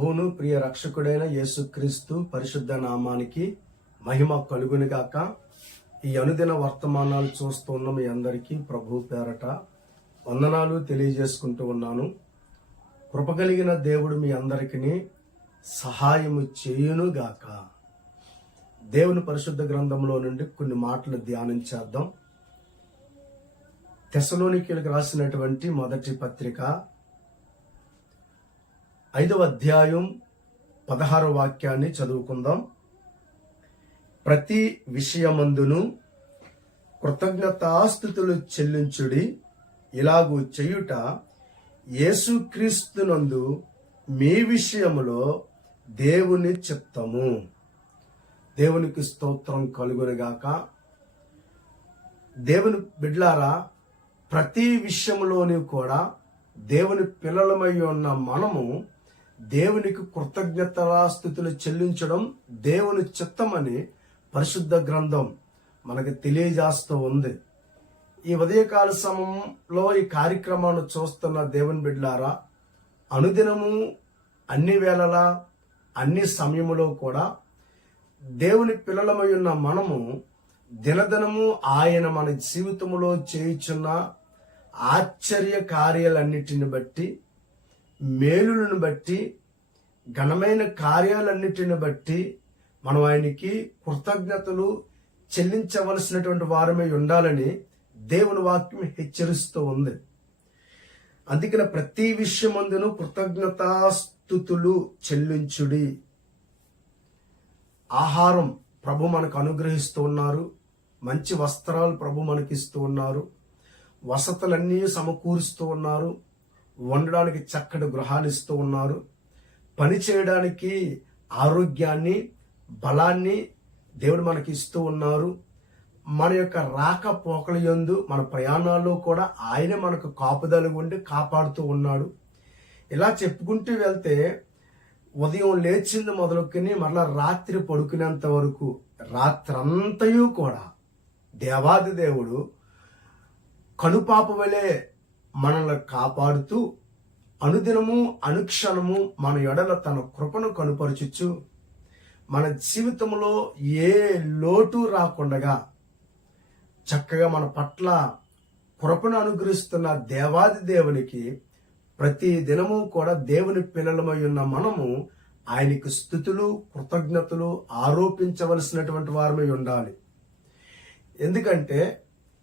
ప్రభువును ప్రియ రక్షకుడైన యేసుక్రీస్తు పరిశుద్ధ నామానికి మహిమ కలుగునుగాక. ఈ అనుదిన వర్తమానాలు చూస్తున్న మీ అందరికీ ప్రభు పేరట వందనాలు తెలియజేసుకుంటూ ఉన్నాను. కృపగలిగిన దేవుడు మీ అందరికీ సహాయము చేయునుగాక. దేవుని పరిశుద్ధ గ్రంథంలో నుండి కొన్ని మాటలు ధ్యానం చేద్దాం. తెస్సలోనికీయులకు రాసినటువంటి మొదటి పత్రిక 5వ అధ్యాయం 16వ వాక్యాన్ని చదువుకుందాం. ప్రతి విషయమందును కృతజ్ఞతాస్తుతులు చెల్లించుడి, ఇలాగూ చేయుట యేసుక్రీస్తునందు మీ విషయములో దేవుని చిత్తము. దేవునికి స్తోత్రం కలుగునుగాక. దేవుని బిడ్డలారా, ప్రతి విషయంలోని కూడా దేవుని పిల్లలమై ఉన్న మనము దేవునికి కృతజ్ఞతాస్తుతులు చెల్లించడం దేవుని చిత్తమని పరిశుద్ధ గ్రంథం మనకు తెలియజేస్తూ ఉంది. ఈ ఉదయకాల సమయంలో ఈ కార్యక్రమాన్ని చూస్తున్న దేవుని బిడ్డలారా, అనుదినము అన్ని వేళలా అన్ని సమయములో కూడా దేవుని పిల్లలమై ఉన్న మనము దినదినము ఆయన మన జీవితంలో చేయుచున్న ఆశ్చర్య కార్యాలన్నిటిని బట్టి, మేలులను బట్టి, ఘనమైన కార్యాలన్నిటిని బట్టి మనం ఆయనకి కృతజ్ఞతలు చెల్లించవలసినటువంటి వారమై ఉండాలని దేవుని వాక్యం హెచ్చరిస్తూ ఉంది. అందుకని ప్రతి విషయమందును కృతజ్ఞతాస్తుతులు చెల్లించుడి. ఆహారం ప్రభు మనకు అనుగ్రహిస్తూ ఉన్నారు, మంచి వస్త్రాలు ప్రభు మనకిస్తూ ఉన్నారు, వసతులన్నీ సమకూరుస్తూ ఉన్నారు, వండడానికి చక్కటి గృహాలు ఇస్తూ ఉన్నారు, పని చేయడానికి ఆరోగ్యాన్ని, బలాన్ని దేవుడు మనకి ఇస్తూ ఉన్నారు. మన యొక్క రాకపోకల యందు మన ప్రయాణాల్లో కూడా ఆయన మనకు కాపుదల ఉండి కాపాడుతూ ఉన్నాడు. ఇలా చెప్పుకుంటూ వెళ్తే ఉదయం లేచింది మొదలుకొని మరలా రాత్రి పడుకునేంత వరకు రాత్రంతయు కూడా దేవాది దేవుడు కనుపాప వలె మనల్ని కాపాడుతూ అనుదినము అనుక్షణము మన ఎడల తన కృపను కనుపరచుచు మన జీవితంలో ఏ లోటు రాకుండగా చక్కగా మన పట్ల కృపను అనుగ్రహిస్తున్న దేవాది దేవునికి ప్రతి దినము కూడా దేవుని పిల్లలమై ఉన్న మనము ఆయనకు స్తుతులు కృతజ్ఞతలు ఆరోపించవలసినటువంటి వారమై ఉండాలి. ఎందుకంటే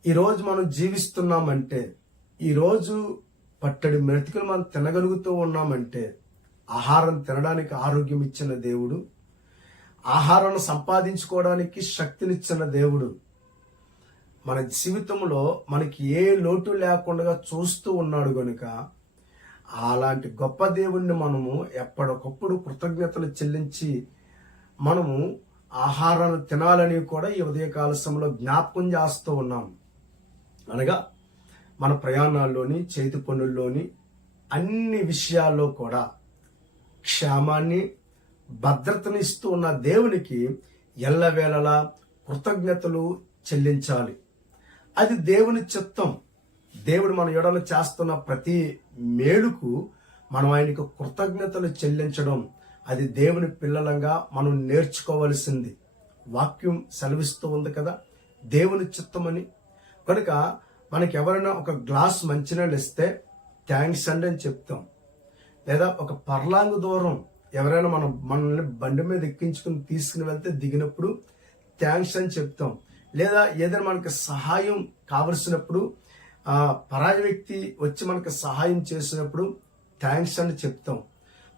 ఈరోజు మనం జీవిస్తున్నామంటే, ఈరోజు పట్టడి మెతుకులు మనం తినగలుగుతూ ఉన్నామంటే ఆహారం తినడానికి ఆరోగ్యం ఇచ్చిన దేవుడు, ఆహారాన్ని సంపాదించుకోవడానికి శక్తినిచ్చిన దేవుడు మన జీవితంలో మనకి ఏ లోటు లేకుండా చూస్తూ ఉన్నాడు గనుక అలాంటి గొప్ప దేవుణ్ణి మనము ఎప్పటికప్పుడు కృతజ్ఞతలు చెల్లించి మనము ఆహారాన్ని తినాలని కూడా ఈ ఉదయకాల సమయంలో జ్ఞాపకం చేస్తూ ఉన్నాం. అనగా మన ప్రయాణాల్లోని, చేతి పనుల్లోని అన్ని విషయాల్లో కూడా క్షేమాన్ని, భద్రతను ఇస్తూ ఉన్న దేవునికి ఎల్లవేళలా కృతజ్ఞతలు చెల్లించాలి. అది దేవుని చిత్తం. దేవుడు మన ఎడల చేస్తున్న ప్రతి మేలుకు మనం ఆయనకు కృతజ్ఞతలు చెల్లించడం అది దేవుని పిల్లలంగా మనం నేర్చుకోవలసింది. వాక్యం సెలవిస్తూ ఉంది కదా దేవుని చిత్తమని. కనుక మనకి ఎవరైనా ఒక గ్లాస్ మంచినీళ్ళు ఇస్తే థ్యాంక్స్ అండి అని చెప్తాం. లేదా ఒక పర్లాంగు దూరం ఎవరైనా మనల్ని బండి మీద ఎక్కించుకుని తీసుకుని వెళ్తే దిగినప్పుడు థ్యాంక్స్ అని చెప్తాం. లేదా ఏదైనా మనకి సహాయం కావలసినప్పుడు పరాయి వ్యక్తి వచ్చి మనకు సహాయం చేసినప్పుడు థ్యాంక్స్ అని చెప్తాం.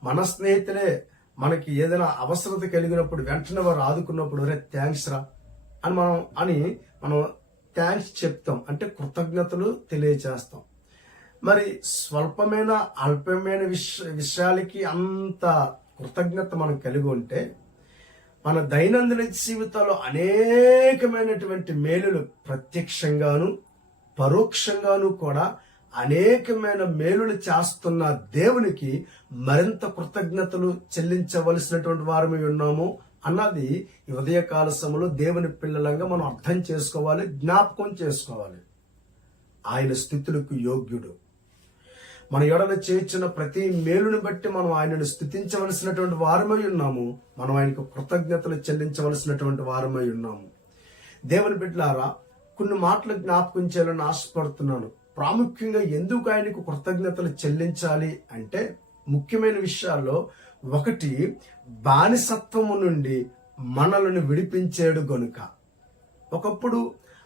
మన స్నేహితులే మనకి ఏదైనా అవసరత కలిగినప్పుడు వెంటనే వారు ఆదుకున్నప్పుడు రే థ్యాంక్స్ రా అని మనం థ్యాంక్స్ చెప్తాం. అంటే కృతజ్ఞతలు తెలియచేస్తాం. మరి స్వల్పమైన అల్పమైన విషయాలకి అంత కృతజ్ఞత మనం కలిగి ఉంటే మన దైనందిన జీవితంలో అనేకమైనటువంటి మేలులు ప్రత్యక్షంగాను పరోక్షంగాను కూడా అనేకమైన మేలులు చేస్తున్న దేవునికి మరింత కృతజ్ఞతలు చెల్లించవలసినటువంటి వారమై ఉన్నాము అన్నది ఈ ఉదయకాల సమయంలో దేవుని పిల్లలంగా మనం అర్థం చేసుకోవాలి, జ్ఞాపకం చేసుకోవాలి. ఆయన స్థితులకు యోగ్యుడు. మన ఎడల చేర్చిన ప్రతి మేలును బట్టి మనం ఆయనను స్తుతించవలసినటువంటి వారమై ఉన్నాము. మనం ఆయనకు కృతజ్ఞతలు చెల్లించవలసినటువంటి వారమై ఉన్నాము. దేవుని బిడ్డలారా, కొన్ని మాటలు జ్ఞాపకం చేయాలని ఆశపడుతున్నాను. ప్రాముఖ్యంగా ఎందుకు ఆయనకు కృతజ్ఞతలు చెల్లించాలి అంటే, ముఖ్యమైన విషయాల్లో ఒకటి, బానిసత్వము నుండి మనలను విడిపించాడు గనుక. ఒకప్పుడు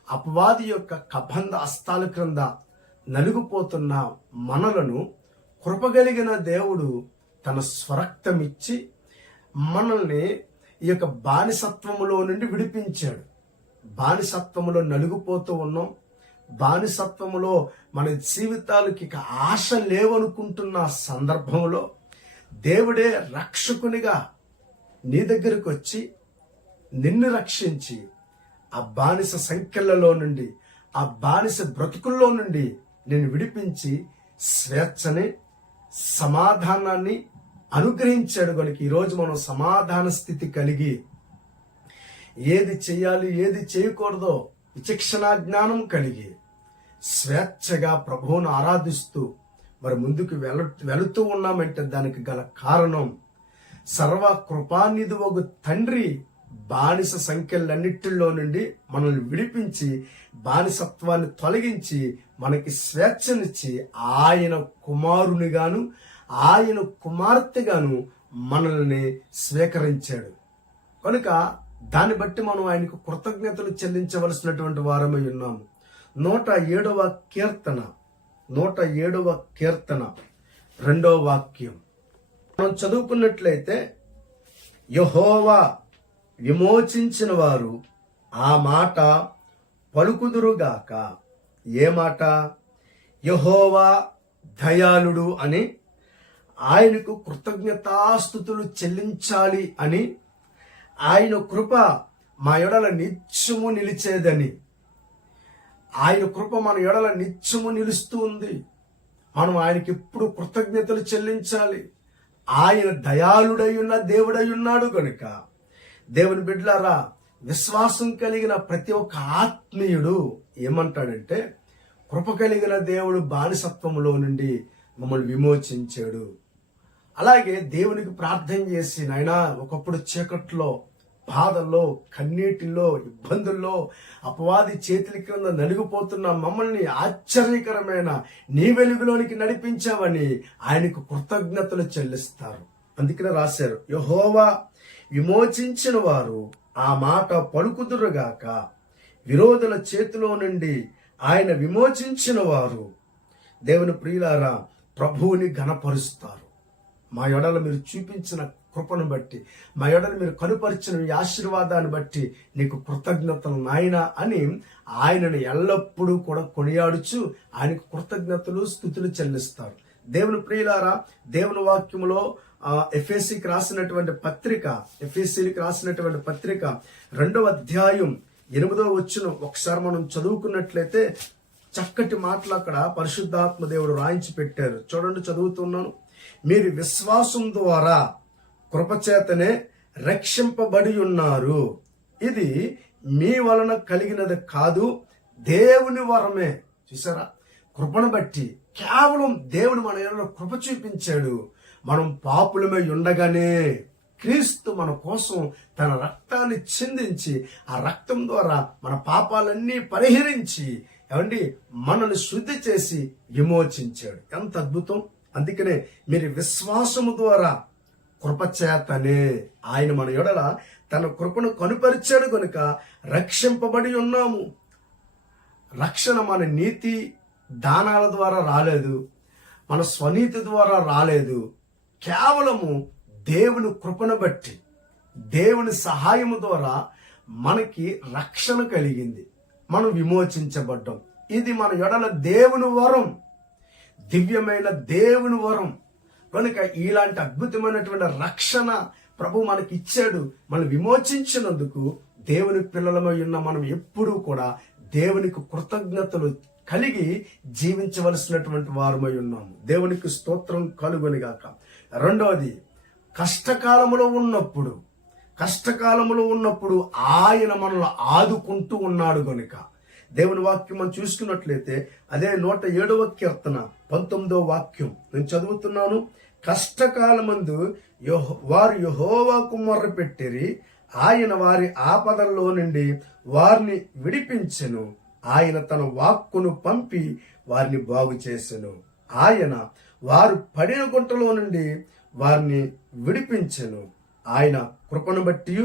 అపవాది యొక్క కబంధ హస్తాల క్రింద నలుగుపోతున్న మనలను కృపగలిగిన దేవుడు తన స్వరక్తమిచ్చి మనల్ని ఈ యొక్క బానిసత్వములో నుండి విడిపించాడు. బానిసత్వములో నలుగుపోతూ ఉన్నాం. బానిసత్వములో మన జీవితాలకి ఇక ఆశ లేవనుకుంటున్న సందర్భంలో దేవుడే రక్షకునిగా నీ దగ్గరకు వచ్చి నిన్ను రక్షించి ఆ బానిస సంఖ్యలలో నుండి, ఆ బానిస బ్రతుకుల్లో నుండి నేను విడిపించి స్వేచ్ఛని, సమాధానాన్ని అనుగ్రహించాడు కనుక ఈరోజు మనం సమాధాన స్థితి కలిగి ఏది చేయాలి ఏది చేయకూడదో విచక్షణా జ్ఞానం కలిగి స్వేచ్ఛగా ప్రభువును ఆరాధిస్తూ మరి ముందుకు వెళుతూ ఉన్నామంటే దానికి గల కారణం, సర్వ కృపానిధివగు తండ్రి బానిస సంఖ్యలన్నిటిలో నుండి మనల్ని విడిపించి బానిసత్వాన్ని తొలగించి మనకి స్వేచ్ఛనిచ్చి ఆయన కుమారునిగాను ఆయన కుమార్తెగాను మనల్ని స్వీకరించాడు కనుక దాన్ని బట్టి మనం ఆయనకు కృతజ్ఞతలు చెల్లించవలసినటువంటి వారమై ఉన్నాము. 107వ కీర్తన 107వ కీర్తన 2వ వాక్యం మనం చదువుకున్నట్లయితే, యెహోవా విమోచించిన వారు ఆ మాట పలుకుదురుగాక. ఏ మాట? యెహోవా దయాళుడు అని, ఆయనకు కృతజ్ఞతాస్తుతులు చెల్లించాలి అని, ఆయన కృప మా ఎడల నిత్యము నిలిచేదని. ఆయన కృప మన ఎడల నిత్యము నిలుస్తూ ఉంది. మనం ఆయనకి ఎప్పుడు కృతజ్ఞతలు చెల్లించాలి. ఆయన దయాళుడై ఉన్న దేవుడై ఉన్నాడు కనుక. దేవుని బిడ్డలారా, విశ్వాసం కలిగిన ప్రతి ఒక్క ఆత్మీయుడు ఏమంటాడంటే, కృప కలిగిన దేవుడు బానిసత్వములో నుండి మమ్మల్ని విమోచించాడు. అలాగే దేవునికి ప్రార్థన చేసి, నాయనా ఒకప్పుడు చీకట్లో, బాధల్లో, కన్నీటిల్లో, ఇబ్బందుల్లో, అపవాది చేతుల క్రింద నలిగిపోతున్న మమ్మల్ని ఆశ్చర్యకరమైన నీ వెలుగులోనికి నడిపించావని ఆయనకు కృతజ్ఞతలు చెల్లిస్తారు. అందుకనే రాశారు, యెహోవా విమోచించిన వారు ఆ మాట పలుకుదురుగాక. విరోధుల చేతిలో నుండి ఆయన విమోచించిన వారు, దేవుని ప్రియులారా, ప్రభువుని ఘనపరుస్తారు. మా ఎడల మీరు చూపించిన కృపను బట్టి, మా ఎడల మీరు కనుపరిచిన ఈ ఆశీర్వాదాన్ని బట్టి నీకు కృతజ్ఞతలు నాయనా అని ఆయనను ఎల్లప్పుడూ కూడా కొనియాడుచు ఆయనకు కృతజ్ఞతలు స్తుతులు చెల్లిస్తారు. దేవుని ప్రియులారా, దేవుని వాక్యములో ఎఫెసీకి రాసినటువంటి పత్రిక 2వ అధ్యాయం 8వ వచనం ఒకసారి మనం చదువుకున్నట్లయితే చక్కటి మాటలు అక్కడ పరిశుద్ధాత్మ దేవుడు రాయించి పెట్టారు. చూడండి, చదువుతున్నాను. మీరు విశ్వాసం ద్వారా కృపచేతనే రక్షింపబడి ఉన్నారు. ఇది మీ వలన కలిగినది కాదు, దేవుని వరమే. చూసారా, కృపను బట్టి కేవలం దేవుడు మన ఎడల కృప చూపించాడు. మనం పాపులమై ఉండగానే క్రీస్తు మన కోసం తన రక్తాన్ని చిందించి ఆ రక్తం ద్వారా మన పాపాలన్నీ పరిహరించి మనల్ని శుద్ధి చేసి విమోచించాడు. ఎంత అద్భుతం! అందుకనే మీరు విశ్వాసము ద్వారా కృపచేతనే ఆయన మన ఎడల తన కృపను కనుపరిచాడు కనుక రక్షింపబడి ఉన్నాము. రక్షణ మన నీతి దానాల ద్వారా రాలేదు, మన స్వనీతి ద్వారా రాలేదు. కేవలము దేవుని కృపను బట్టి, దేవుని సహాయము ద్వారా మనకి రక్షణ కలిగింది. మనం విమోచించబడ్డాం. ఇది మన ఎడల దేవుని వరం, దివ్యమైన దేవుని వరం కనుక ఇలాంటి అద్భుతమైనటువంటి రక్షణ ప్రభు మనకి ఇచ్చాడు. మనం విమోచించినందుకు దేవుని పిల్లలమై ఉన్న మనం ఎప్పుడూ కూడా దేవునికి కృతజ్ఞతలు కలిగి జీవించవలసినటువంటి వారమై ఉన్నాము. దేవునికి స్తోత్రం కలుగునిగాక. రెండవది, కష్టకాలములో ఉన్నప్పుడు ఆయన మనల్ని ఆదుకుంటూ ఉన్నాడు గనుక దేవుని వాక్యం మనం చూసుకున్నట్లయితే అదే 107వ కీర్తన 19వ వాక్యం నేను చదువుతున్నాను. కష్టకాలమందు వారు యెహోవాకు మొర్రపెట్టిరి, ఆయన వారి ఆపదల్లో నుండి వారిని విడిపించెను. ఆయన తన వాక్కును పంపి వారిని బాగు చేసెను. ఆయన వారు పడిన గుంటలో నుండి వారిని విడిపించెను. ఆయన కృపను బట్టి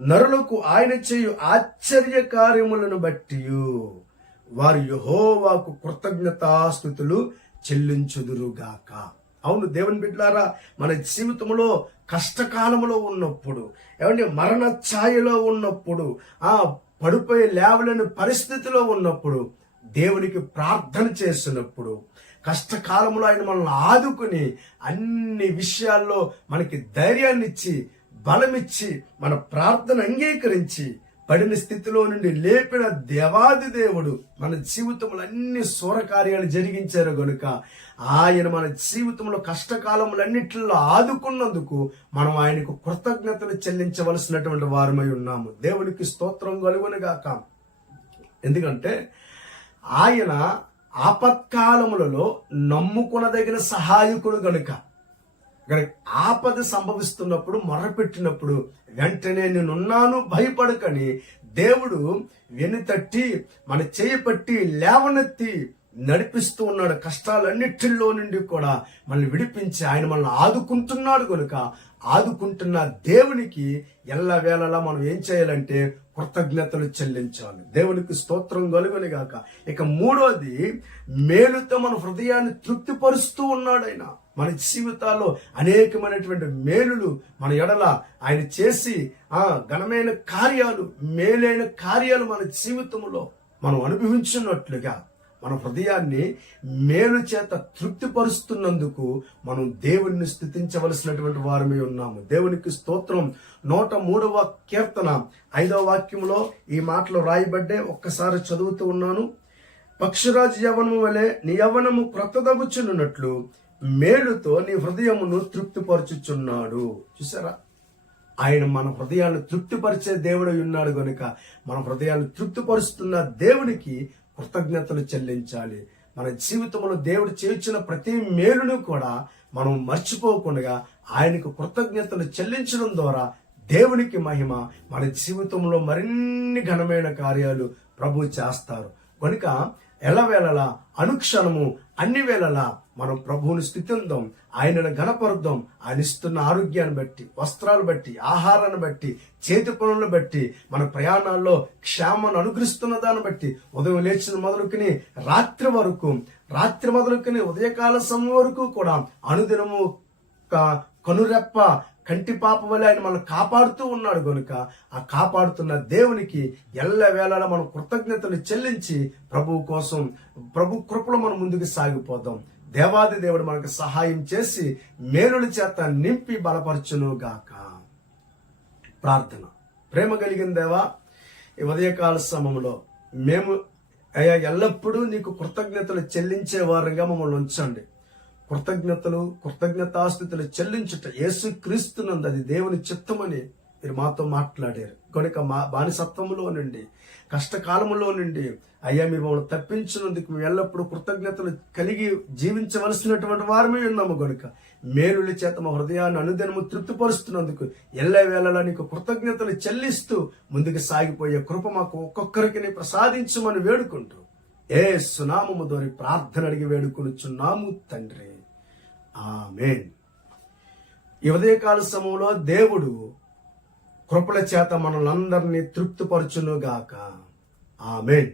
నరులకు ఆయన చేయు ఆశ్చర్య కార్యములను బట్టి వారు యెహోవాకు కృతజ్ఞతాస్తుతులు చెల్లించుదురుగాక. అవును దేవుని బిడ్డలారా, మన జీవితంలో కష్టకాలంలో ఉన్నప్పుడు, ఏమంటే మరణ ఛాయలో ఉన్నప్పుడు, పడిపోయి లేవలేని పరిస్థితిలో ఉన్నప్పుడు, దేవునికి ప్రార్థన చేసినప్పుడు, కష్టకాలంలో ఆయన మనల్ని ఆదుకుని అన్ని విషయాల్లో మనకి ధైర్యాన్ని ఇచ్చి బలమిచ్చి మన ప్రార్థన అంగీకరించి పడిన స్థితిలో నుండి లేపిన దేవాది దేవుడు మన జీవితంలో అన్ని శూరకార్యాలు జరిగించారు గనుక ఆయన మన జీవితంలో కష్టకాలములన్నిటిలో ఆదుకున్నందుకు మనం ఆయనకు కృతజ్ఞతలు చెల్లించవలసినటువంటి వారమై ఉన్నాము. దేవునికి స్తోత్రం కలుగునుగాక. ఎందుకంటే ఆయన ఆపత్కాలములలో నమ్ముకొనదగిన సహాయకుడు గనుక ఆపద సంభవిస్తున్నప్పుడు మొర్రపెట్టినప్పుడు వెంటనే నేనున్నాను భయపడకని దేవుడు వెనుతట్టి మన చేయి పట్టి లేవనెత్తి నడిపిస్తూ ఉన్నాడు. కష్టాలన్నిటిలో నుండి కూడా మనల్ని విడిపించి ఆయన మనల్ని ఆదుకుంటున్నాడు కనుక ఆదుకుంటున్న దేవునికి ఎల్లవేళలా మనం ఏం చేయాలంటే కృతజ్ఞతలు చెల్లించాలి. దేవునికి స్తోత్రం కలుగునుగాక. ఇక మూడోది, మేలుతో మన హృదయాన్ని తృప్తిపరుస్తూ ఉన్నాడు ఆయన. మన జీవితాల్లో అనేకమైనటువంటి మేలులు మన ఎడల ఆయన చేసి ఘనమైన కార్యాలు, మేలైన కార్యాలు మన జీవితంలో మనం అనుభవించున్నట్లుగా మన హృదయాన్ని మేలు చేత తృప్తిపరుస్తున్నందుకు మనం దేవుణ్ణి స్తుతించవలసినటువంటి వారమే ఉన్నాము. దేవునికి స్తోత్రం. 103వ కీర్తన 5వ వాక్యంలో ఈ మాటలు రాయబడ్డే, ఒక్కసారి చదువుతూ ఉన్నాను. పక్షిరాజు యవ్వనము వలె నీ యవ్వనము క్రొత్తదగుచున్నట్లు మేలుతో నీ హృదయమును తృప్తిపరచుచున్నాడు. చూసారా, ఆయన మన హృదయాన్ని తృప్తిపరిచే దేవుడు ఉన్నాడు గనుక మన హృదయాన్ని తృప్తిపరుస్తున్న దేవునికి కృతజ్ఞతలు చెల్లించాలి. మన జీవితంలో దేవుడు చేయించిన ప్రతి మేలును కూడా మనం మర్చిపోకుండా ఆయనకు కృతజ్ఞతలు చెల్లించడం ద్వారా దేవునికి మహిమ, మన జీవితంలో మరిన్ని ఘనమైన కార్యాలు ప్రభు చేస్తారు. కనుక ఎల్లవేళలా అనుక్షణము అన్ని వేళలా మనం ప్రభువుని స్థుతిద్దాం, ఆయనను ఘనపరుద్దాం. ఆయన ఇస్తున్న ఆరోగ్యాన్ని బట్టి, వస్త్రాలు బట్టి, ఆహారాన్ని బట్టి, చేతి పనులను బట్టి, మన ప్రయాణాల్లో క్షేమాన్ని అనుగ్రహిస్తున్న దాన్ని బట్టి ఉదయం లేచిన మొదలుకుని రాత్రి మొదలుకుని ఉదయకాల సమయం వరకు కూడా అనుదినము కనురెప్ప కంటి పాప వల్ల ఆయన మనం కాపాడుతూ ఉన్నాడు కనుక ఆ కాపాడుతున్న దేవునికి ఎల్లవేళలా మనం కృతజ్ఞతలు చెల్లించి ప్రభు కోసం, ప్రభు కృపలో మనం ముందుకు సాగిపోదాం. దేవాది దేవుడు మనకు సహాయం చేసి మేలుల చేత నింపి బలపరచును గాక. ప్రార్థన. ప్రేమ కలిగిన దేవా, ఈ ఉదయకాల సమయంలో మేము ఎల్లప్పుడూ నీకు కృతజ్ఞతలు చెల్లించే వారంగా మమ్మల్ని ఉంచండి. కృతజ్ఞతాస్తుతులు చెల్లించుట యేసుక్రీస్తునందు అది దేవుని చిత్తమని మీరు మాతో మాట్లాడారు కనుక మా బానిసత్వంలో నుండి, కష్టకాలంలో నుండి అయ్యా మీరు మమ్మల్ని తప్పించినందుకు మేము ఎల్లప్పుడూ కృతజ్ఞతలు కలిగి జీవించవలసినటువంటి వారమే ఉన్నాము కనుక మేలుల చేత మా హృదయాన్ని అనుదినము తృప్తిపరుస్తున్నందుకు ఎల్లవేళలా నీకు కృతజ్ఞతలు చెల్లిస్తూ ముందుకు సాగిపోయే కృప మాకు ఒక్కొక్కరికి ప్రసాదించమని వేడుకుంటూ యేసు నామము ద్వారా ప్రార్థన అడిగి వేడుకొనుచున్నాము తండ్రి, ఆమేన్. ఈ ఉదయకాల సమయంలో దేవుడు కృపల చేత మనల్ని అందరినీ తృప్తిపరచును గాక. ఆమేన్.